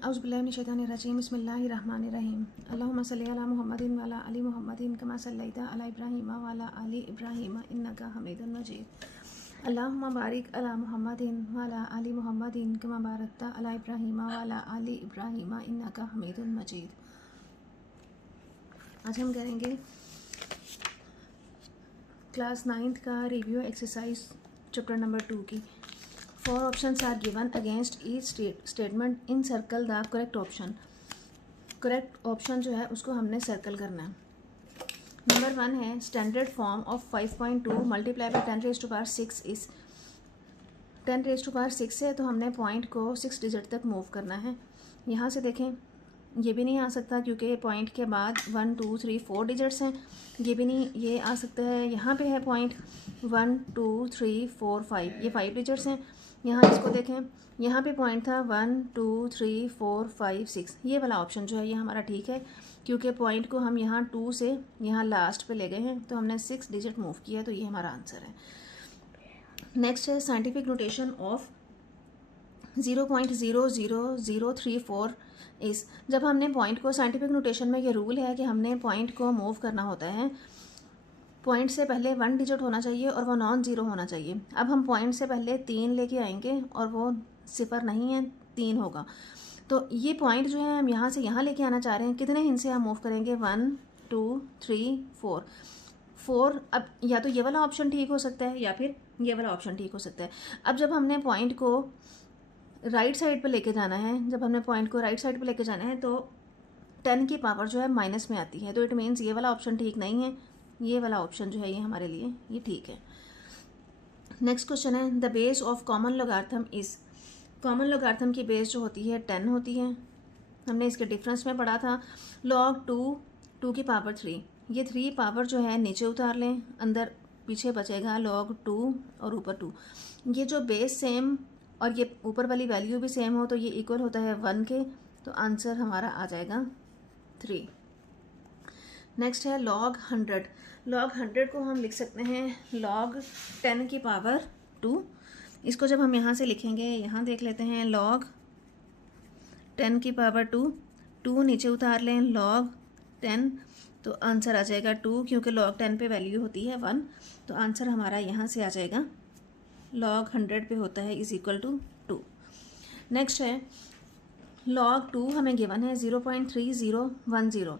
औज़ुबिल्लाहिमिनश्शैतानिर्रजीम बिस्मिल्लाहिर्रहमानिर्रहीम अल्लाहुम्मा सल्लि अला मुहम्मदिन व अला आलि मुहम्मदिन कमा सल्लैता अला इब्राहीम व अला आलि इब्राहीम इन्नका हमीदुन मजीद अल्लाहुम्मा बारिक अला मुहम्मदिन व अला आलि मुहम्मदिन कमा बारकता अला इब्राहीम व अला आलि इब्राहीम इन्नका हमीदुन मजीद। आज हम करेंगे क्लास 9th का रिव्यू एक्सरसाइज चैप्टर नंबर 2 की। 4 options are given against each statement in circle the correct option. Correct option जो है उसको हमने सर्कल करना है। नंबर 1 है standard form of 5.2 multiply by 10 raise to power 6 is 10 raise to power 6 है, तो हमने पॉइंट को 6 डिजिट तक मूव करना है। यहाँ से देखें ये भी नहीं आ सकता क्योंकि पॉइंट के बाद 1 2 3 4 डिजिट्स हैं। ये भी नहीं, ये आ सकता है। यहाँ पे है पॉइंट 1 2 3 4 5, ये 5 डिजिट्स हैं। यहाँ इसको देखें, यहाँ पे पॉइंट था 1 2 3 4 5 6, ये वाला ऑप्शन जो है ये हमारा ठीक है क्योंकि पॉइंट को हम यहाँ 2 से यहाँ लास्ट पे ले गए हैं, तो हमने 6 डिजिट मूव किया, तो ये हमारा आंसर है। नेक्स्ट है साइंटिफिक नोटेशन ऑफ 0.00034 इस। जब हमने पॉइंट को साइंटिफिक नोटेशन में ये रूल है कि हमने पॉइंट को मूव करना होता है, पॉइंट से पहले 1 डिजिट होना चाहिए और वो नॉन ज़ीरो होना चाहिए। अब हम पॉइंट से पहले 3 लेके आएंगे और वो 0 नहीं है, 3 होगा। तो ये पॉइंट जो है हम यहाँ से यहाँ लेके आना चाह रहे हैं, कितने हिंद से हम मूव करेंगे 1 2 3 4। अब या तो ये वाला ऑप्शन ठीक हो सकता है या फिर ये वाला ऑप्शन ठीक हो सकता है। अब जब हमने पॉइंट को राइट साइड पे लेके जाना है, जब हमने पॉइंट को राइट साइड पे लेके जाना है तो 10 की पावर जो है माइनस में आती है, तो इट मीन्स ये वाला ऑप्शन ठीक नहीं है। ये वाला ऑप्शन जो है ये हमारे लिए ये ठीक है। नेक्स्ट क्वेश्चन है the base of common logarithm is. Common logarithm की बेस जो होती है 10 होती है। हमने इसके डिफरेंस में पढ़ा था log 2 की पावर 3, ये 3 पावर जो है नीचे उतार लें, अंदर पीछे बचेगा log 2 और ऊपर 2। ये जो बेस सेम और ये ऊपर वाली वैल्यू भी सेम हो तो ये इक्वल होता है 1 के, तो आंसर हमारा आ जाएगा 3। नेक्स्ट है log 100। log 100 को हम लिख सकते हैं log 10 की पावर 2। इसको जब हम यहाँ से लिखेंगे, यहाँ देख लेते हैं log 10 की पावर 2 नीचे उतार लें log 10, तो आंसर आ जाएगा 2 क्योंकि log 10 पे वैल्यू होती है 1, तो आंसर हमारा यहाँ से आ जाएगा log 100 पे होता है इज इक्वल टू 2। नेक्स्ट है log 2 हमें गिवन है 0.3010।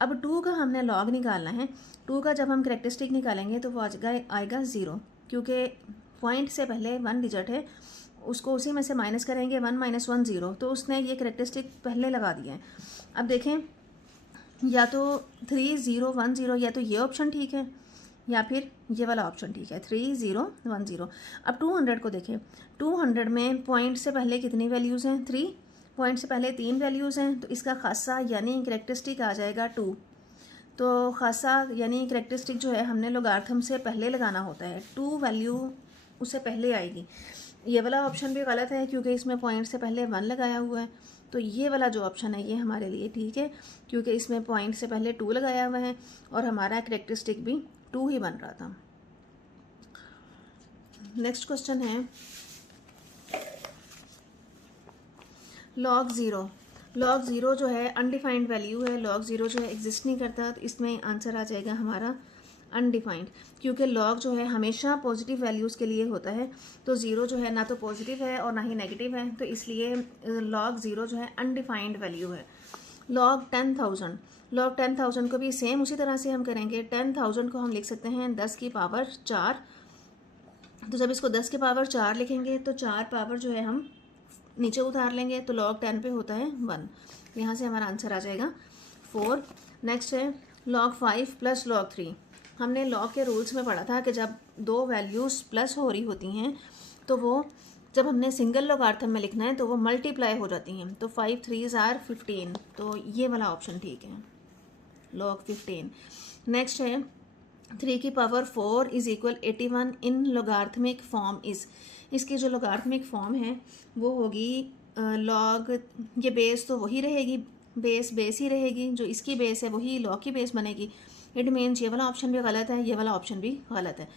अब 2 का हमने log निकालना है। 2 का जब हम करेक्टरिस्टिक निकालेंगे तो वो आएगा 0 क्योंकि पॉइंट से पहले 1 डिजिट है, उसको उसी में से माइनस करेंगे 1 - 1 0, तो उसने ये करेक्टरिस्टिक पहले लगा दिया है। अब देखें या तो 3010, या तो ये ऑप्शन ठीक है या फिर ये वाला ऑप्शन ठीक है 3010। अब 200 को देखें, 200 में पॉइंट से पहले कितनी वैल्यूज़ हैं 3, पॉइंट से पहले 3 वैल्यूज़ हैं, तो इसका खासा यानी करेक्टरिस्टिक आ जाएगा 2। तो खासा यानी करेक्टरिस्टिक जो है हमने लोगार्थम से पहले लगाना होता है, 2 वैल्यू उससे पहले आएगी। ये वाला ऑप्शन भी गलत है क्योंकि इसमें पॉइंट से पहले 1 लगाया हुआ है, तो ये वाला जो ऑप्शन है ये हमारे लिए ठीक है क्योंकि इसमें पॉइंट से पहले 2 लगाया हुआ है और हमारा करेक्टरिस्टिक भी 2 ही बन रहा था। नेक्स्ट क्वेश्चन है log 0। log 0 जो है अनडिफाइंड वैल्यू है, log 0 जो है एग्जिस्ट नहीं करता, तो इसमें आंसर आ जाएगा हमारा अनडिफाइंड क्योंकि log जो है हमेशा पॉजिटिव वैल्यूज़ के लिए होता है, तो 0 जो है ना तो पॉजिटिव है और ना ही नेगेटिव है, तो इसलिए log 0 जो है अनडिफाइंड वैल्यू है। log 10,000 को भी सेम उसी तरह से हम करेंगे। 10,000 को हम लिख सकते हैं 10 की पावर 4, तो जब इसको 10 की पावर 4 लिखेंगे तो 4 पावर जो है हम नीचे उतार लेंगे, तो log 10 पे होता है 1, यहाँ से हमारा आंसर आ जाएगा 4। नेक्स्ट है log 5 प्लस log 3। हमने log के रूल्स में पढ़ा था कि जब 2 वैल्यूज़ प्लस हो रही होती हैं तो वो जब हमने सिंगल लोगार्थम में लिखना है तो वो मल्टीप्लाई हो जाती हैं, तो 5 3s आर 15, तो ये वाला ऑप्शन ठीक है log 15। नेक्स्ट है 3 की power 4 is equal 81 in logarithmic form is. इसकी जो लोगार्थमिक फॉर्म है वो होगी log, ये बेस तो वही रहेगी, बेस ही रहेगी, जो इसकी बेस है वही log की बेस बनेगी। इट मीन्स ये वाला ऑप्शन भी गलत है, ये वाला ऑप्शन भी गलत है,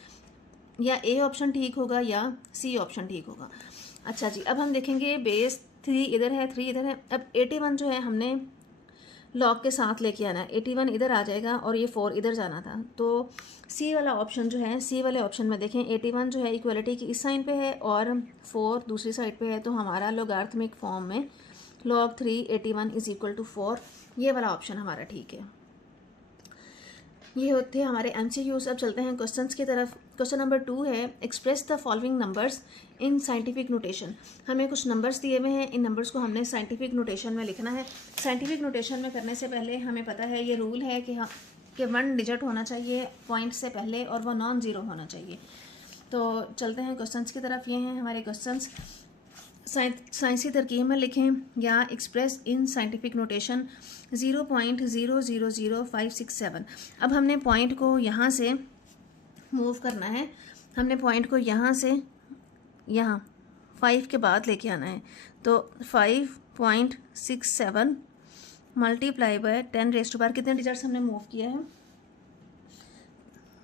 या ए ऑप्शन ठीक होगा या सी ऑप्शन ठीक होगा। अच्छा जी, अब हम देखेंगे बेस 3 इधर है, 3 इधर है। अब 81 जो है हमने लॉग के साथ लेके आना है, 81 इधर आ जाएगा और ये 4 इधर जाना था। तो सी वाला ऑप्शन जो है, सी वाले ऑप्शन में देखें 81 जो है इक्वलिटी की इस साइन पे है और 4 दूसरी साइड पे है, तो हमारा लोगार्थमिक फॉर्म में log 3 81 इज इक्वल टू 4, ये वाला ऑप्शन हमारा ठीक है। ये होते हैं हमारे MCQs। अब चलते हैं क्वेश्चंस की तरफ। क्वेश्चन नंबर 2 है express the following numbers in scientific notation. हमें कुछ नंबर्स दिए हुए हैं, इन नंबर्स को हमने साइंटिफिक नोटेशन में लिखना है। साइंटिफिक नोटेशन में करने से पहले हमें पता है ये रूल है कि 1 डिजिट होना चाहिए पॉइंट से पहले और वो नॉन ज़ीरो होना चाहिए। तो चलते हैं क्वेश्चंस की तरफ। ये हैं हमारे क्वेश्चंस। साइंसी तरकीब में लिखें या एक्सप्रेस इन साइंटिफिक नोटेशन 0.000567। अब हमने पॉइंट को यहाँ से मूव करना है, हमने पॉइंट को यहाँ से यहाँ 5 के बाद लेके आना है। तो 5.67 मल्टीप्लाई बाय 10⁻⁴ कितने डिजिट्स हमने मूव किया है?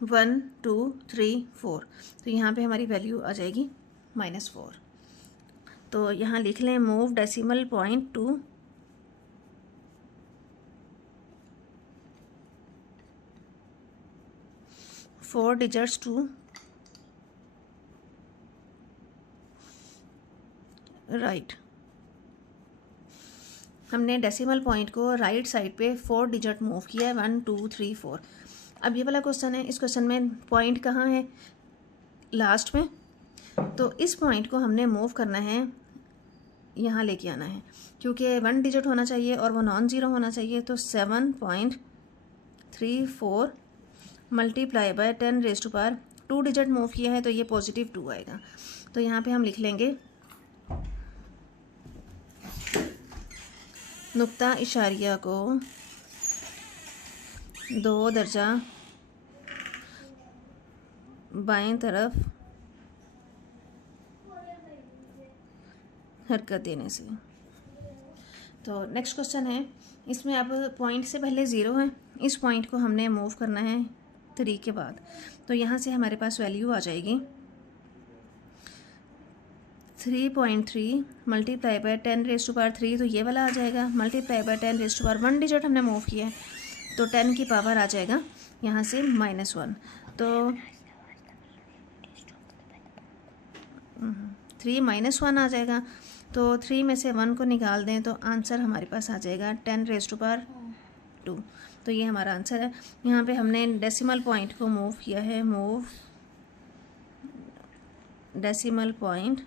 1 2 3 4। तो यहाँ पे हमारी वैल्यू आ जाएगी -4। तो यहाँ लिख लें move decimal point to 4 digits to right. हमने डेसिमल पॉइंट को राइट साइड पे 4 डिजिट मूव किया है, 1 2 3 4। अब ये वाला क्वेश्चन है, इस क्वेश्चन में पॉइंट कहाँ है? लास्ट में। तो इस पॉइंट को हमने मूव करना है, यहाँ लेके आना है, क्योंकि 1 डिजिट होना चाहिए और वो नॉन ज़ीरो होना चाहिए। तो 7.34 मल्टीप्लाई बाय 10⁻⁴ 2 डिजिट मूव किया है तो ये +2 आएगा। तो यहाँ पे हम लिख लेंगे नुक्ता इशारिया को 2 दर्जा बाएं तरफ हरकत देने से। तो नेक्स्ट क्वेश्चन है, इसमें अब पॉइंट से पहले 0 है, इस पॉइंट को हमने मूव करना है 3 के बाद। तो यहाँ से हमारे पास वैल्यू आ जाएगी 3.3 मल्टीप्लाई बाय 10⁻⁴। तो ये वाला आ जाएगा मल्टीप्लाई बाय 10⁻⁴ 1 डिजिट हमने मूव किया है तो 10 की पावर आ जाएगा यहाँ से -1। तो 3 -1 आ जाएगा। तो 3 में से 1 को निकाल दें तो आंसर हमारे पास आ जाएगा 10⁻²। तो ये हमारा आंसर है। यहाँ पे हमने डेसिमल पॉइंट को मूव किया है, move decimal point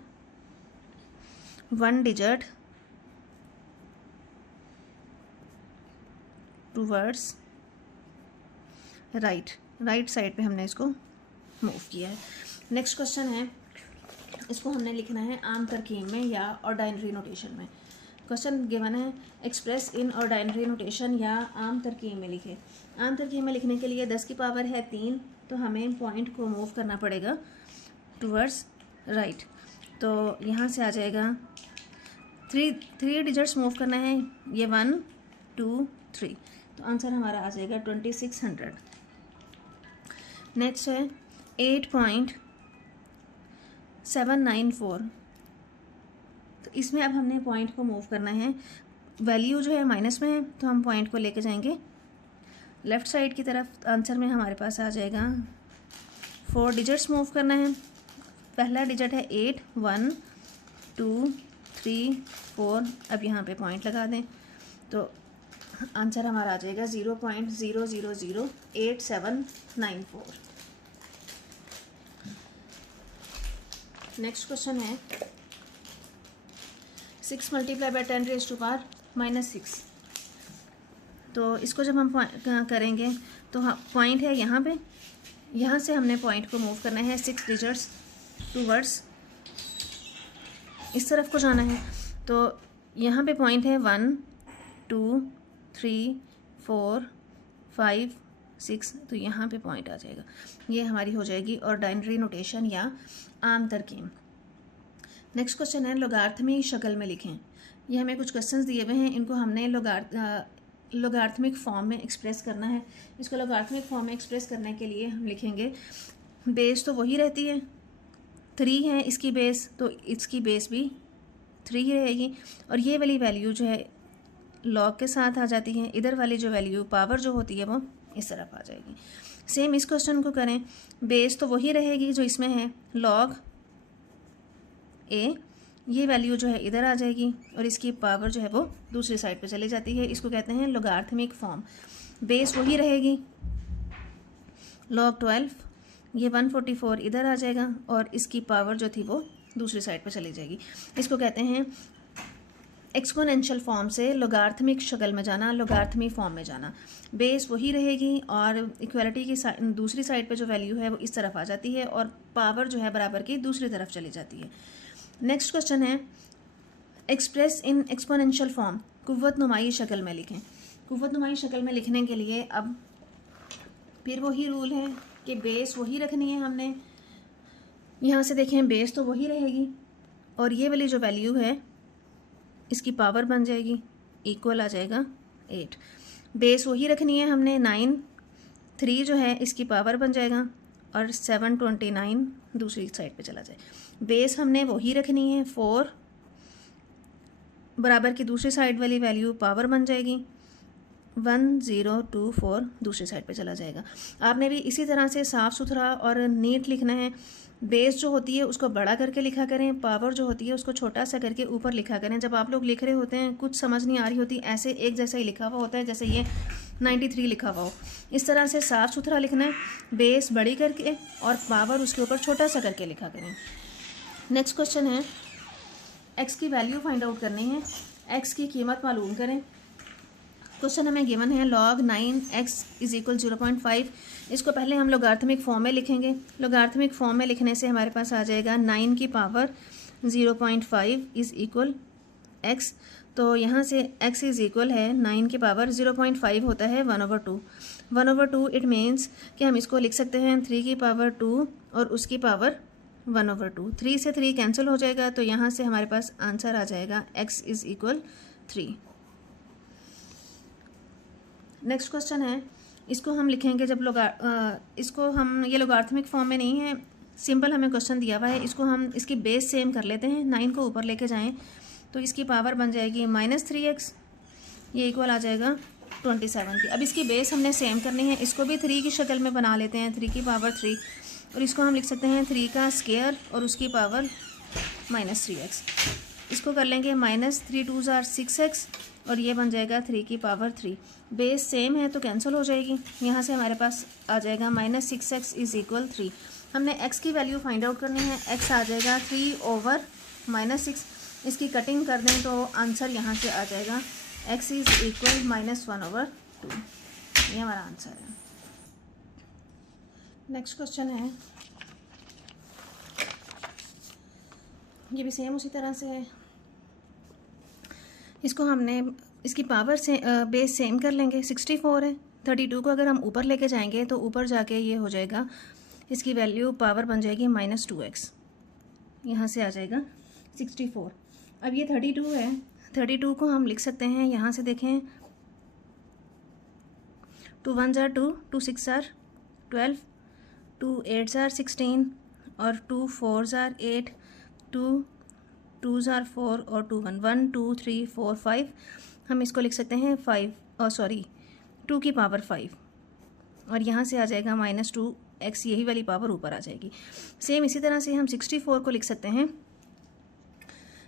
1 digit towards right side पे हमने इसको मूव किया है। नेक्स्ट क्वेश्चन है, इसको हमने लिखना है आम तरकीब में या ऑर्डिनरी नोटेशन में। क्वेश्चन गिवन है एक्सप्रेस इन ऑर्डिनरी नोटेशन या आम तरकीब में लिखे। आम तरकीब में लिखने के लिए 10 की पावर है 3, तो हमें पॉइंट को मूव करना पड़ेगा टूवर्ड्स राइट। तो यहाँ से आ जाएगा 3 डिजिट्स मूव करना है, ये 1 2 3। तो आंसर हमारा आ जाएगा 2600। नेक्स्ट है 8.794। तो इसमें अब हमने पॉइंट को मूव करना है, वैल्यू जो है माइनस में है तो हम पॉइंट को लेके जाएंगे लेफ़्ट साइड की तरफ। आंसर में हमारे पास आ जाएगा 4 डिजिट्स मूव करना है। पहला डिजिट है 8 1 2 3 4। अब यहाँ पे पॉइंट लगा दें तो आंसर हमारा आ जाएगा 0.000874। नेक्स्ट क्वेश्चन है 6 मल्टीप्लाई बाय 10⁻⁻⁻6। तो इसको जब हम करेंगे तो पॉइंट है यहाँ पे, यहाँ से हमने पॉइंट को मूव करना है 6 डिजिट्स टूवर्ड्स इस तरफ को जाना है। तो यहाँ पे पॉइंट है 1 2 3 4 5 6। तो यहाँ पे पॉइंट आ जाएगा। ये हमारी हो जाएगी ऑर्डिनरी नोटेशन या आम तरकीब। नेक्स्ट क्वेश्चन है लोगार्थमी शक्ल में लिखें। ये हमें कुछ क्वेश्चंस दिए हुए हैं, इनको हमने लोगार्थमिक फॉर्म में एक्सप्रेस करना है। इसको लोगार्थमिक फॉर्म में एक्सप्रेस करने के लिए हम लिखेंगे बेस तो वही रहती है, 3 है इसकी बेस, तो इसकी बेस भी 3 ही रहेगी, और ये वाली वैल्यू जो है लॉग के साथ आ जाती है, इधर वाली जो वैल्यू पावर जो होती है वो इस तरफ आ जाएगी। सेम इस क्वेश्चन को करें, बेस तो वही रहेगी जो इसमें है लॉग ए, ये वैल्यू जो है इधर आ जाएगी और इसकी पावर जो है वो दूसरी साइड पे चली जाती है, इसको कहते हैं लोगार्थमिक फॉर्म। बेस वही रहेगी log 12, ये 144 इधर आ जाएगा और इसकी पावर जो थी वो दूसरी साइड पे चली जाएगी, इसको कहते हैं एक्सपोनेंशियल फॉर्म से लोगार्थमिक शक्ल में जाना, लोगार्थमिक फॉर्म में जाना। बेस वही रहेगी और इक्वालिटी की दूसरी साइड पे जो वैल्यू है वो इस तरफ आ जाती है और पावर जो है बराबर की दूसरी तरफ चली जाती है। नेक्स्ट क्वेश्चन है एक्सप्रेस इन एक्सपोनेंशियल फॉर्म, कुव्वत नुमाई शक्ल में लिखें। कुव्वत नुमाई शक्ल में लिखने के लिए अब फिर वही रूल है कि बेस वही रखनी है हमने। यहाँ से देखें बेस तो वही रहेगी और ये वाली जो वैल्यू है इसकी पावर बन जाएगी, इक्वल आ जाएगा 8। बेस वही रखनी है हमने 9, 3 जो है इसकी पावर बन जाएगा और 729 दूसरी साइड पे चला जाए। बेस हमने वही रखनी है 4, बराबर की दूसरी साइड वाली वैल्यू पावर बन जाएगी 1024 दूसरी साइड पे चला जाएगा। आपने भी इसी तरह से साफ़ सुथरा और नीट लिखना है। बेस जो होती है उसको बड़ा करके लिखा करें, पावर जो होती है उसको छोटा सा करके ऊपर लिखा करें। जब आप लोग लिख रहे होते हैं कुछ समझ नहीं आ रही होती, ऐसे एक जैसा ही लिखा हुआ होता है, जैसे ये 93 लिखा हुआ हो, इस तरह से साफ़ सुथरा लिखना है। बेस बड़ी करके और पावर उसके ऊपर छोटा सा करके लिखा करें। नेक्स्ट क्वेश्चन है एक्स की वैल्यू फाइंड आउट करनी है, एक्स की कीमत मालूम करें। क्वेश्चन हमें गिवन है log 9x इज इक्वल 0.5। इसको पहले हम लोगार्थमिक फॉर्म में लिखेंगे। लोगार्थमिक फॉर्म में लिखने से हमारे पास आ जाएगा 9 की पावर 0.5 इज़ इक्वल x। तो यहाँ से x इज़ इक्वल है 9 की पावर 0.5 होता है 1/2। 1/2 इट मीन्स कि हम इसको लिख सकते हैं 3 की पावर 2 और उसकी पावर 1/2। 3 से 3 कैंसिल हो जाएगा तो यहाँ से हमारे पास आंसर आ जाएगा x is equal 3। Next question है, इसको हम लिखेंगे जब इसको हम ये लोगार्थमिक फॉर्म में नहीं है, सिंपल हमें क्वेश्चन दिया हुआ है, इसको हम इसकी बेस सेम कर लेते हैं। 9 को ऊपर लेके जाएं तो इसकी पावर बन जाएगी -3x, ये इक्वल आ जाएगा 27 की। अब इसकी बेस हमने सेम करनी है, इसको भी 3 की शक्ल में बना लेते हैं, 3 की पावर 3, और इसको हम लिख सकते हैं 3 का स्क्वायर और उसकी पावर -3x। इसको कर लेंगे -3 2 * 6x और ये बन जाएगा 3 की पावर 3। बेस सेम है तो कैंसिल हो जाएगी, यहाँ से हमारे पास आ जाएगा -6x इज़ इक्वल 3। हमने x की वैल्यू फाइंड आउट करनी है, x आ जाएगा 3/-6। इसकी कटिंग कर दें तो आंसर यहाँ से आ जाएगा x इज़ इक्वल -1/2। ये हमारा आंसर है। नेक्स्ट क्वेश्चन है, ये भी सेम उसी तरह से है। इसको हमने इसकी पावर से बेस सेम कर लेंगे, 64 है। 32 को अगर हम ऊपर लेके जाएंगे तो ऊपर जाके ये हो जाएगा, इसकी वैल्यू पावर बन जाएगी -2x, यहाँ से आ जाएगा 64। अब ये 32 है, 32 को हम लिख सकते हैं, यहाँ से देखें 2 1 * 2, 2 6 * 12, 2 8 * 16 और 2 4 * 8, 2 2 * 4 और 2 1 1 2 3 4 5। हम इसको लिख सकते हैं 2 की पावर 5 और यहाँ से आ जाएगा -2x, यही वाली पावर ऊपर आ जाएगी। सेम इसी तरह से हम 64 को लिख सकते हैं।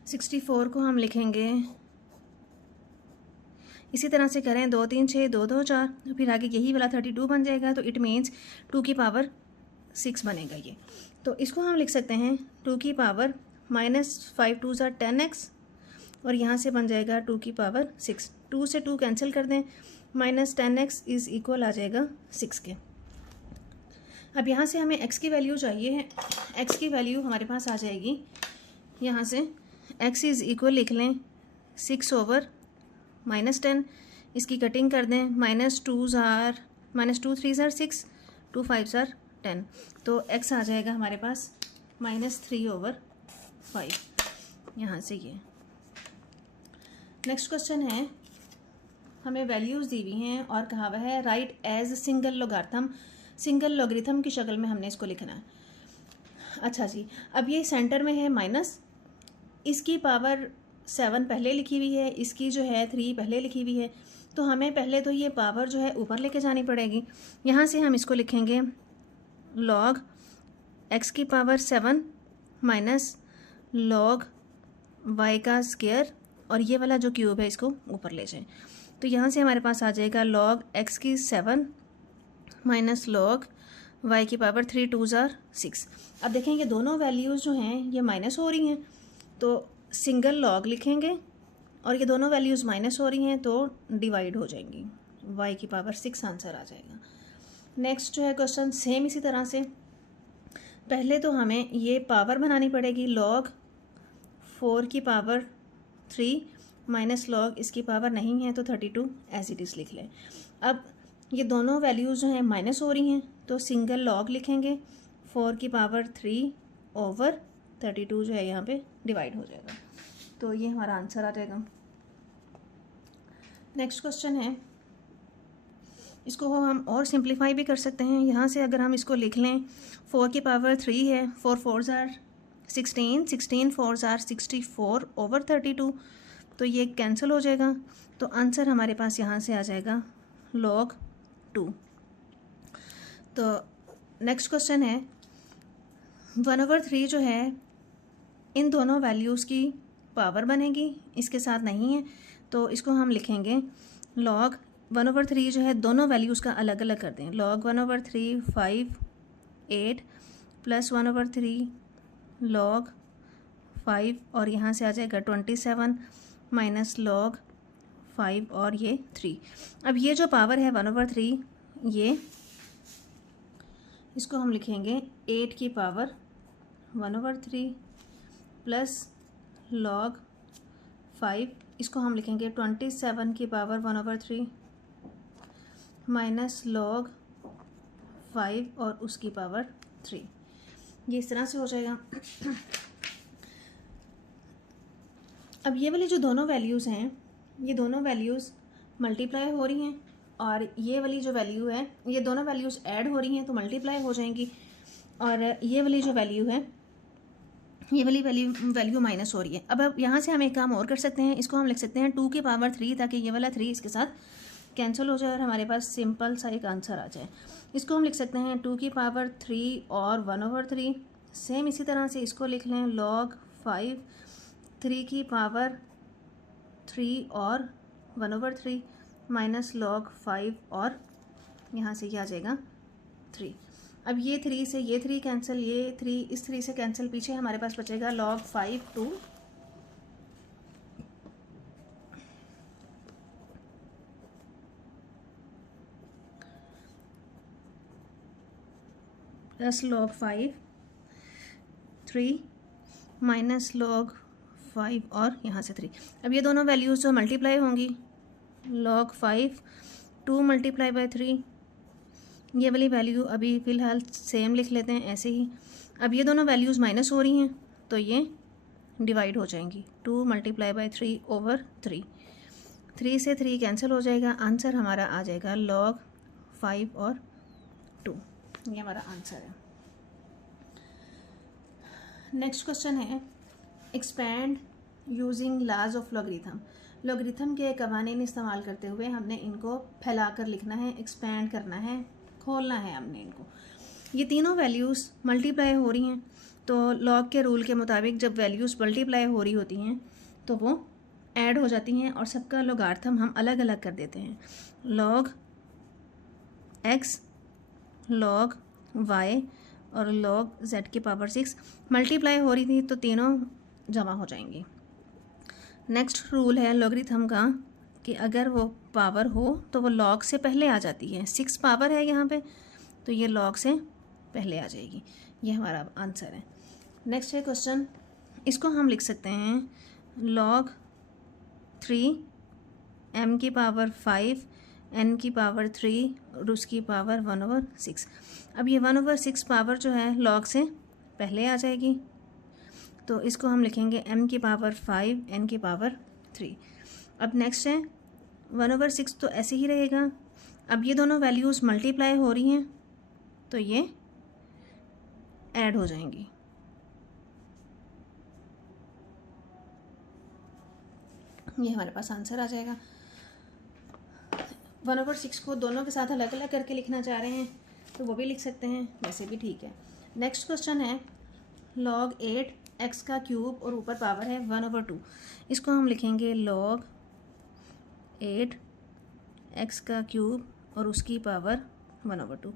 64 को हम लिखेंगे इसी तरह से करें 2 3 6 2 2 4, फिर आगे यही वाला 32 बन जाएगा, तो इट मीन्स 2 की पावर 6 बनेगा ये। तो इसको हम लिख सकते हैं 2 की पावर -5 2 * 10x और यहाँ से बन जाएगा 2 की पावर 6। 2 से 2 कैंसिल कर दें, -10x इज़ इक्वल आ जाएगा 6 के। अब यहाँ से हमें x की वैल्यू चाहिए है, x की वैल्यू हमारे पास आ जाएगी, यहाँ से x इज़ इक्वल लिख लें 6/-10, इसकी कटिंग कर दें, -2 3 * 6, 2 5 * 10, तो x आ जाएगा हमारे पास -3/5, यहाँ से ये। नेक्स्ट क्वेश्चन है, हमें वैल्यूज़ दी हुई हैं और कहा हुआ है write as single logarithm, single logarithm की शक्ल में हमने इसको लिखना है। अच्छा जी, अब ये सेंटर में है माइनस, इसकी पावर 7 पहले लिखी हुई है, इसकी जो है 3 पहले लिखी हुई है, तो हमें पहले तो ये पावर जो है ऊपर लेके जानी पड़ेगी। यहाँ से हम इसको लिखेंगे log x की पावर 7 माइनस log y का स्क्वायर, और ये वाला जो क्यूब है इसको ऊपर ले जाएं। तो यहाँ से हमारे पास आ जाएगा log x की 7 माइनस log y की पावर 3 2 जार 6। अब देखें ये दोनों वैल्यूज़ जो हैं ये माइनस हो रही हैं, तो सिंगल लॉग लिखेंगे, और ये दोनों वैल्यूज़ माइनस हो रही हैं तो डिवाइड हो जाएंगी, y की पावर 6 आंसर आ जाएगा। नेक्स्ट जो है क्वेश्चन सेम इसी तरह से, पहले तो हमें ये पावर बनानी पड़ेगी, log 4 की पावर 3 माइनस log इसकी पावर नहीं है तो 32 एज इट इज़ लिख लें। अब ये दोनों वैल्यूज़ जो हैं माइनस हो रही हैं तो सिंगल लॉग लिखेंगे, 4 की पावर 3 ओवर 32 जो है यहाँ पे डिवाइड हो जाएगा, तो ये हमारा आंसर आ जाएगा। नेक्स्ट क्वेश्चन है, इसको हम और सिंप्लीफाई भी कर सकते हैं। यहाँ से अगर हम इसको लिख लें, 4 की पावर 3 है, 4 4 जार 16, 16 4 जार 64 ओवर 32, तो ये कैंसिल हो जाएगा, तो आंसर हमारे पास यहाँ से आ जाएगा log 2। तो नेक्स्ट क्वेश्चन है, 1/3 जो है इन दोनों वैल्यूज़ की पावर बनेगी, इसके साथ नहीं है, तो इसको हम लिखेंगे log 1/3 जो है दोनों वैल्यूज़ का अलग अलग कर दें, log 1/3 5 8 प्लस 1/3 log 5, और यहाँ से आ जाएगा 27 माइनस log 5 और ये 3। अब ये जो पावर है 1/3, ये इसको हम लिखेंगे 8 की पावर 1/3 प्लस log 5, इसको हम लिखेंगे 27 की पावर 1/3 माइनस log 5 और उसकी पावर 3। ये इस तरह से हो जाएगा। अब ये वाली जो दोनों वैल्यूज़ हैं, ये दोनों वैल्यूज़ मल्टीप्लाई हो रही हैं, और ये वाली जो वैल्यू है, ये दोनों वैल्यूज़ ऐड हो रही हैं तो मल्टीप्लाई हो जाएंगी, और ये वाली जो वैल्यू है, ये वाली वैल्यू माइनस हो रही है। अब यहाँ से हम एक काम और कर सकते हैं, इसको हम लिख सकते हैं 2 की पावर 3, ताकि ये वाला 3 इसके साथ कैंसिल हो जाए और हमारे पास सिंपल सा एक आंसर आ जाए। इसको हम लिख सकते हैं 2 की पावर 3 और 1/3। सेम इसी तरह से इसको लिख लें log 5 3 की पावर 3 और 1/3 माइनस log 5, और यहाँ से क्या आ जाएगा 3। अब ये 3 से ये 3 कैंसिल, ये 3 इस 3 से कैंसिल, पीछे हमारे पास बचेगा log 5 2 plus log 5 3 minus log 5 और यहाँ से 3। अब ये दोनों वैल्यूज़ जो मल्टीप्लाई होंगी, log 5 2 मल्टीप्लाई बाई 3, ये वाली वैल्यू अभी फ़िलहाल सेम लिख लेते हैं ऐसे ही। अब ये दोनों वैल्यूज़ माइनस हो रही हैं तो ये डिवाइड हो जाएंगी, 2 मल्टीप्लाई बाई 3 ओवर 3, 3 से 3 कैंसिल हो जाएगा, आंसर हमारा आ जाएगा log 5 और 2। ये हमारा आंसर है। नेक्स्ट क्वेश्चन है, एक्सपैंड यूजिंग लाज ऑफ लॉगरिथम। लॉगरिथम के कवानीन इस्तेमाल करते हुए हमने इनको फैला कर लिखना है, एक्सपैंड करना है, खोलना है हमने इनको। ये तीनों वैल्यूज़ मल्टीप्लाई हो रही हैं, तो लॉग के रूल के मुताबिक जब वैल्यूज़ मल्टीप्लाई हो रही होती हैं तो वो ऐड हो जाती हैं, और सबका लॉगरिथम हम अलग अलग कर देते हैं। log x log y और log z की पावर 6 मल्टीप्लाई हो रही थी तो तीनों जमा हो जाएंगी। नेक्स्ट रूल है लॉगरिथम का कि अगर वो पावर हो तो वो log से पहले आ जाती है। 6 पावर है यहाँ पे, तो ये log से पहले आ जाएगी। ये हमारा आंसर है। नेक्स्ट है क्वेश्चन, इसको हम लिख सकते हैं log 3 m की पावर 5 n की पावर 3 और उसकी पावर 1/6। अब ये 1/6 पावर जो है log से पहले आ जाएगी, तो इसको हम लिखेंगे m की पावर 5 n की पावर 3। अब नेक्स्ट है 1/6 तो ऐसे ही रहेगा। अब ये दोनों वैल्यूज़ मल्टीप्लाई हो रही हैं तो ये ऐड हो जाएंगी। ये हमारे पास आंसर आ जाएगा। 1/6 को दोनों के साथ अलग अलग करके लिखना चाह रहे हैं तो वो भी लिख सकते हैं, वैसे भी ठीक है। नेक्स्ट क्वेश्चन है log 8 x का क्यूब और ऊपर पावर है 1/2। इसको हम लिखेंगे log 8 x का क्यूब और उसकी पावर 1/2।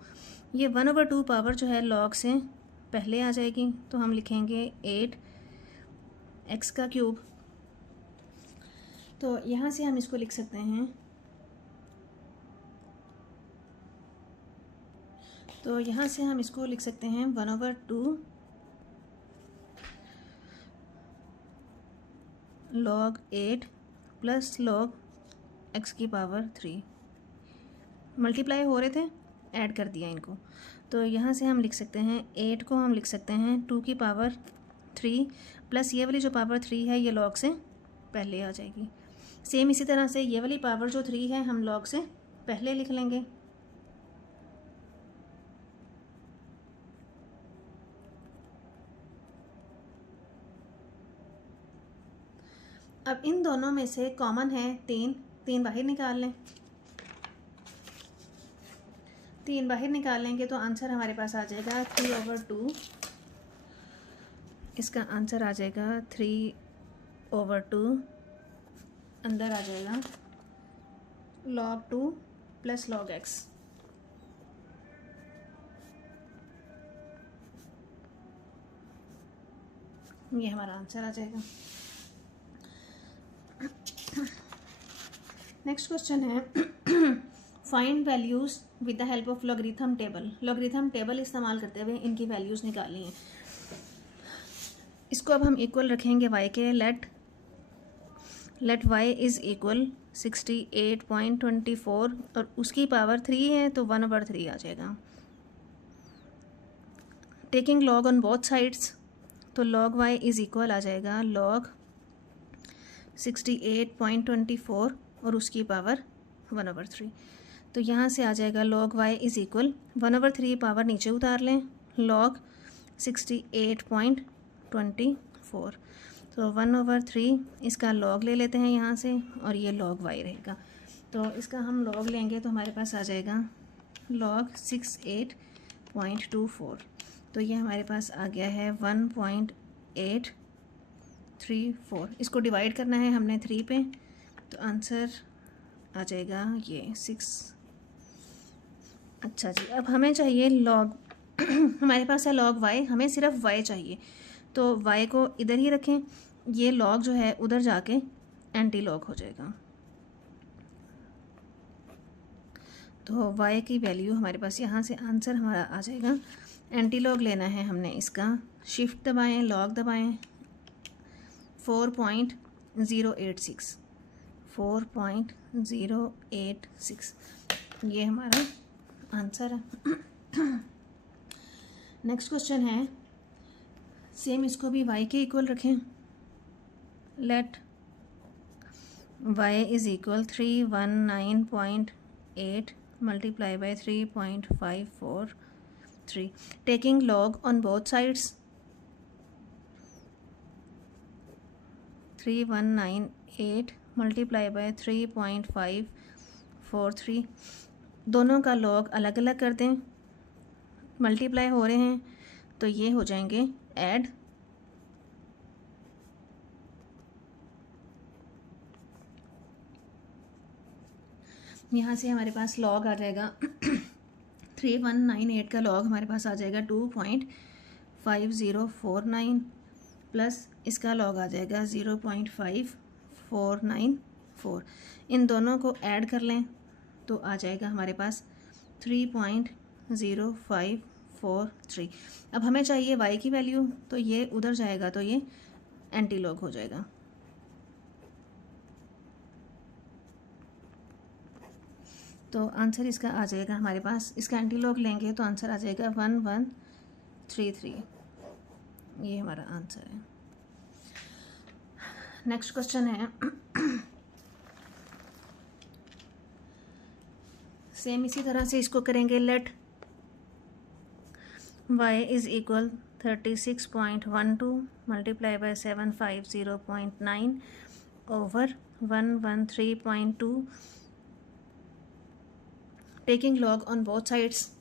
ये 1/2 पावर जो है log से पहले आ जाएगी, तो हम लिखेंगे 8 x का क्यूब। तो यहाँ से हम इसको लिख सकते हैं, तो यहाँ से हम इसको लिख सकते हैं 1/2 log 8 प्लस log x की पावर 3। मल्टीप्लाई हो रहे थे, ऐड कर दिया इनको, तो यहाँ से हम लिख सकते हैं 8 को हम लिख सकते हैं 2 की पावर 3 प्लस ये वाली जो पावर 3 है ये log से पहले आ जाएगी। सेम इसी तरह से ये वाली पावर जो 3 है हम log से पहले लिख लेंगे। अब इन दोनों में से कॉमन है 3 बाहर निकाल लें। 3 बाहर निकालेंगे तो आंसर हमारे पास आ जाएगा 3/2। इसका आंसर आ जाएगा 3/2, अंदर आ जाएगा log 2 प्लस log x। ये हमारा आंसर आ जाएगा। नेक्स्ट क्वेश्चन है find values with the help of logarithm table. Logarithm table इस्तेमाल करते हुए इनकी वैल्यूज़ निकालनी है। इसको अब हम इक्वल रखेंगे y के। लेट y इज़ इक्वल 68.24 और उसकी पावर 3 है तो 1/3 आ जाएगा। Taking log on both sides, तो log y इज़ इक्वल आ जाएगा log 68.24 और उसकी पावर 1/3। तो यहाँ से आ जाएगा log y is equal 1/3 power नीचे उतार लें log 68.24, तो 1/3 इसका log ले लेते हैं यहाँ से और ये log y रहेगा। तो इसका हम log लेंगे तो हमारे पास आ जाएगा log 68.24, तो ये हमारे पास आ गया है 1.834। इसको डिवाइड करना है हमने 3 पे, तो आंसर आ जाएगा ये 6। अच्छा जी, अब हमें चाहिए log हमारे पास है log y, हमें सिर्फ y चाहिए, तो y को इधर ही रखें, ये log जो है उधर जाके एंटी लॉग हो जाएगा। तो y की वैल्यू हमारे पास यहाँ से आंसर हमारा आ जाएगा। एंटी लॉग लेना है हमने इसका, शिफ्ट दबाएं, लॉग दबाएं, 4.086 4.086 ये हमारा आंसर है। नेक्स्ट क्वेश्चन है सेम, इसको भी y के इक्वल रखें। Let y is equal 319.8 multiply by 3.543। Taking log on both sides, 319.8 multiply by 3.543। दोनों का लॉग अलग अलग कर दें, मल्टीप्लाई हो रहे हैं तो ये हो जाएंगे ऐड। यहाँ से हमारे पास लॉग आ जाएगा 3198 का लॉग हमारे पास आ जाएगा 2.5049 प्लस इसका लॉग आ जाएगा 0.5494। इन दोनों को ऐड कर लें तो आ जाएगा हमारे पास 3.0543। अब हमें चाहिए y की वैल्यू, तो ये उधर जाएगा तो ये एंटी लॉग हो जाएगा। तो आंसर इसका आ जाएगा हमारे पास, इसका एंटी लॉग लेंगे तो आंसर आ जाएगा 1133। ये हमारा आंसर है। नेक्स्ट क्वेश्चन है सेम इसी तरह से इसको करेंगे। Let y is equal 36.12 multiply by 750.9 over 113.2 taking log on both sides.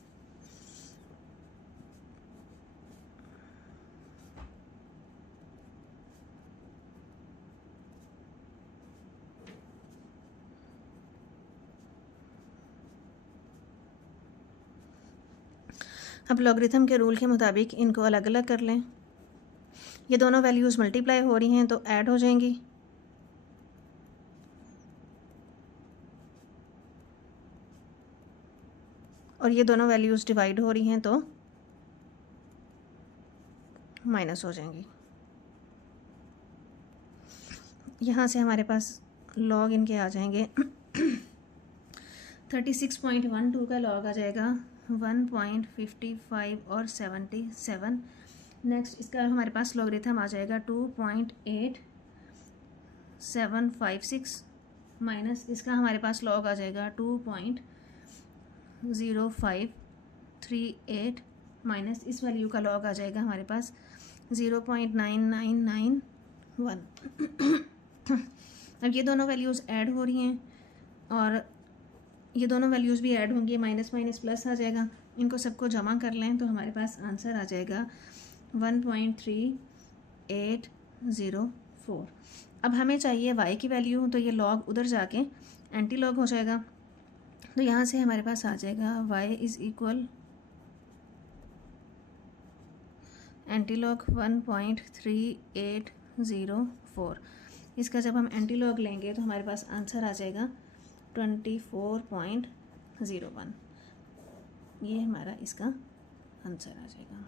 अब लॉगरिथम के रूल के मुताबिक इनको अलग अलग कर लें। ये दोनों वैल्यूज़ मल्टीप्लाई हो रही हैं तो ऐड हो जाएंगी, और ये दोनों वैल्यूज़ डिवाइड हो रही हैं तो माइनस हो जाएंगी। यहाँ से हमारे पास लॉग इनके आ जाएंगे 36.12 का लॉग आ जाएगा 1.55 और 77। नेक्स्ट इसका हमारे पास लॉगरिथम आ जाएगा 2.8756 माइनस इसका हमारे पास लॉग आ जाएगा 2.0538 माइनस इस वैल्यू का लॉग आ जाएगा हमारे पास 0.9991। अब ये दोनों वैल्यूज़ ऐड हो रही हैं और ये दोनों वैल्यूज़ भी ऐड होंगी, माइनस माइनस प्लस आ जाएगा। इनको सबको जमा कर लें तो हमारे पास आंसर आ जाएगा 1.3804। अब हमें चाहिए y की वैल्यू, तो ये लॉग उधर जाके एंटी लॉग हो जाएगा। तो यहाँ से हमारे पास आ जाएगा y is equal anti log 1.3804। इसका जब हम एंटी लॉग लेंगे तो हमारे पास आंसर आ जाएगा 24.01। ये हमारा इसका आंसर आ जाएगा।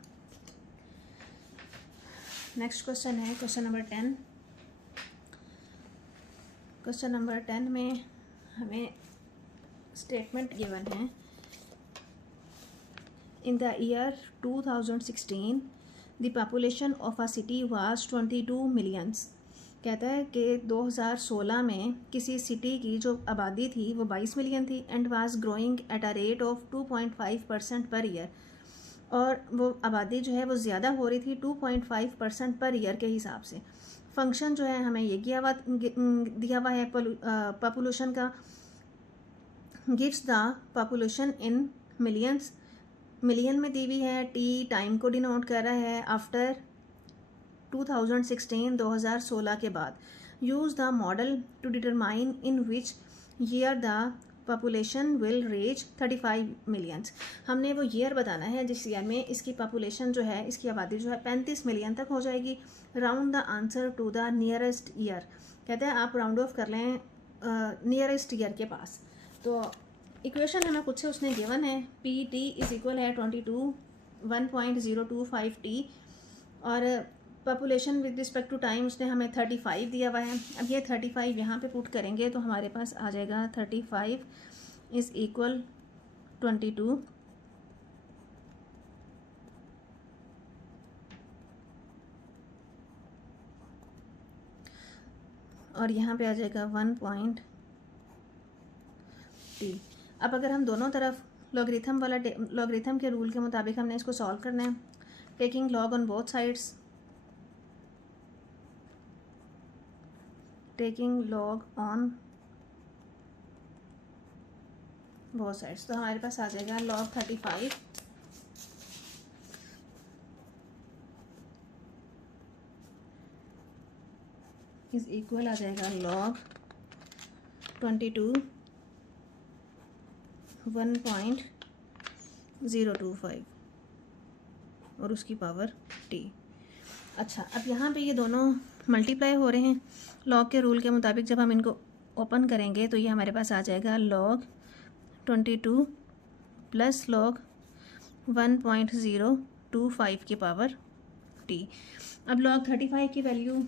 नेक्स्ट क्वेश्चन है क्वेश्चन नंबर 10। क्वेश्चन नंबर 10 में हमें स्टेटमेंट गिवन है, in the year 2016 the population of a city was 22 millions. कहता है कि 2016 में किसी सिटी की जो आबादी थी वो 22 मिलियन थी and was growing at a rate of 2.5% per year, और वो आबादी जो है वो ज़्यादा हो रही थी 2.5% पर ईयर के हिसाब से। फंक्शन जो है हमें ये दिया हुआ है पॉपुलेशन का, gives the population in millions, million में दी हुई है, टी टाइम को डिनोट कर रहा है आफ्टर 2016 के बाद। Use the model to determine in which year the population will reach 35 millions. हमने वो ईयर बताना है जिस ईयर में इसकी पॉपुलेशन जो है, इसकी आबादी जो है 35 मिलियन तक हो जाएगी। Round the answer to the nearest year. कहते हैं आप राउंड ऑफ कर लें नियरेस्ट ईयर के पास। तो इक्वेशन हमें खुद से उसने गिवन है, पी टी इज़ इक्वल है 1.025 टी, और population with respect to time उसने हमें 35 दिया हुआ है। अब ये 35 यहाँ पे पुट करेंगे तो हमारे पास आ जाएगा 35 इज़ इक्वल 22, और यहाँ पे आ जाएगा 1 टी। अब अगर हम दोनों तरफ लॉगरिथम के रूल के मुताबिक हमने इसको सॉल्व करना है, taking log on both sides, taking log on both sides, तो हमारे पास आ जाएगा लॉग 35 इज इक्वल आ जाएगा लॉग 22 1.025 और उसकी पावर टी। अच्छा, अब यहाँ पे ये दोनों मल्टीप्लाई हो रहे हैं लॉग के रूल के मुताबिक। जब हम इनको ओपन करेंगे तो ये हमारे पास आ जाएगा लॉग 22 प्लस लॉग 1.025 की पावर टी। अब लॉग 35 की वैल्यू,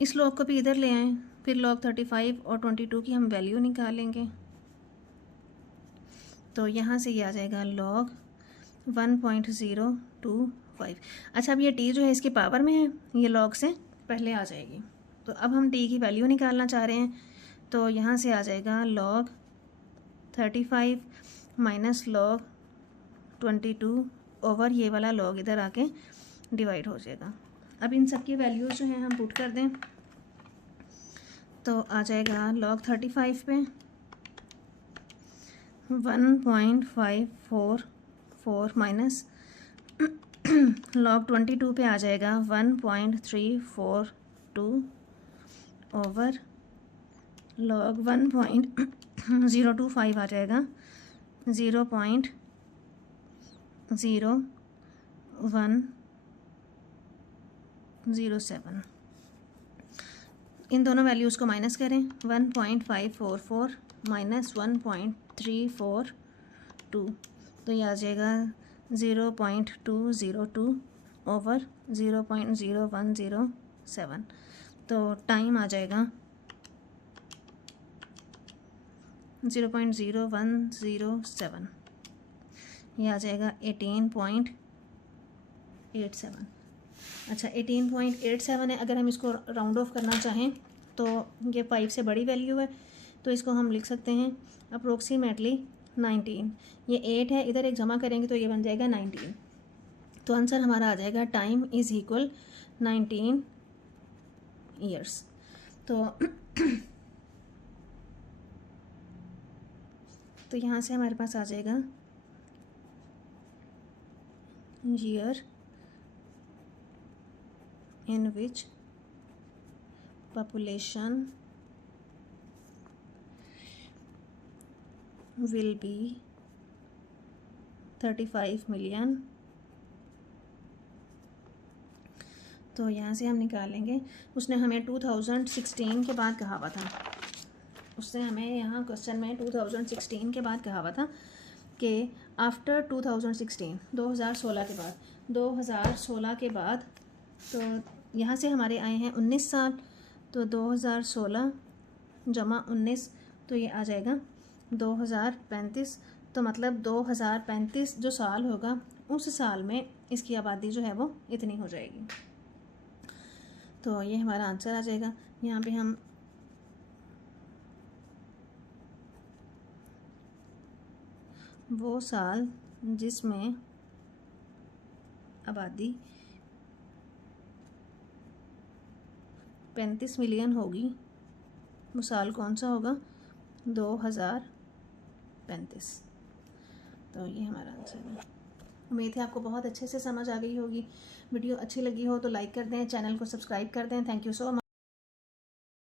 इस लॉग को भी इधर ले आएँ, फिर लॉग 35 और 22 की हम वैल्यू निकालेंगे तो यहाँ से ये आ जाएगा लॉग 1.025। अच्छा, अब ये टी जो है इसकी पावर में है, ये लॉग से पहले आ जाएगी। तो अब हम टी की वैल्यू निकालना चाह रहे हैं, तो यहाँ से आ जाएगा लॉग 35 माइनस लॉग 22 ओवर ये वाला लॉग इधर आके डिवाइड हो जाएगा। अब इन सब की वैल्यूज़ जो हैं हम पुट कर दें, तो आ जाएगा log 35 पे 1.544 माइनस log 22 पे आ जाएगा 1.342 ओवर log 1.025 आ जाएगा 0.0107। इन दोनों वैल्यूज़ को माइनस करें 1.544 माइनस 1.342 तो ये आ जाएगा 0.202 ओवर 0.0107। तो टाइम आ जाएगा 0.0107। ये आ जाएगा 18.87। अच्छा 18.87 है। अगर हम इसको राउंड ऑफ करना चाहें तो ये 5 से बड़ी वैल्यू है, तो इसको हम लिख सकते हैं अप्रोक्सीमेटली 19। ये 8 है, इधर एक जमा करेंगे तो ये बन जाएगा 19। तो आंसर हमारा आ जाएगा टाइम इज़ इक्वल 19 ईयर्स। तो यहाँ से हमारे पास आ जाएगा year in which population will be 35 million। तो यहाँ से हम निकालेंगे, उसने हमें 2016 के बाद कहा हुआ था, उसने हमें यहाँ क्वेश्चन में 2016 के बाद कहा हुआ था कि आफ्टर 2016 2016 के बाद 2016 के बाद, तो यहाँ से हमारे आए हैं 19 साल, तो 2016 जमा 19 तो ये आ जाएगा 2035। तो मतलब 2035 जो साल होगा उस साल में इसकी आबादी जो है वो इतनी हो जाएगी। तो ये हमारा आंसर आ जाएगा। यहाँ पे हम वो साल जिसमें आबादी 35 मिलियन होगी वो साल कौन सा होगा, 2035। तो ये हमारा आंसर है। उम्मीद है आपको बहुत अच्छे से समझ आ गई होगी। वीडियो अच्छी लगी हो तो लाइक कर दें, चैनल को सब्सक्राइब कर दें। Thank you so much.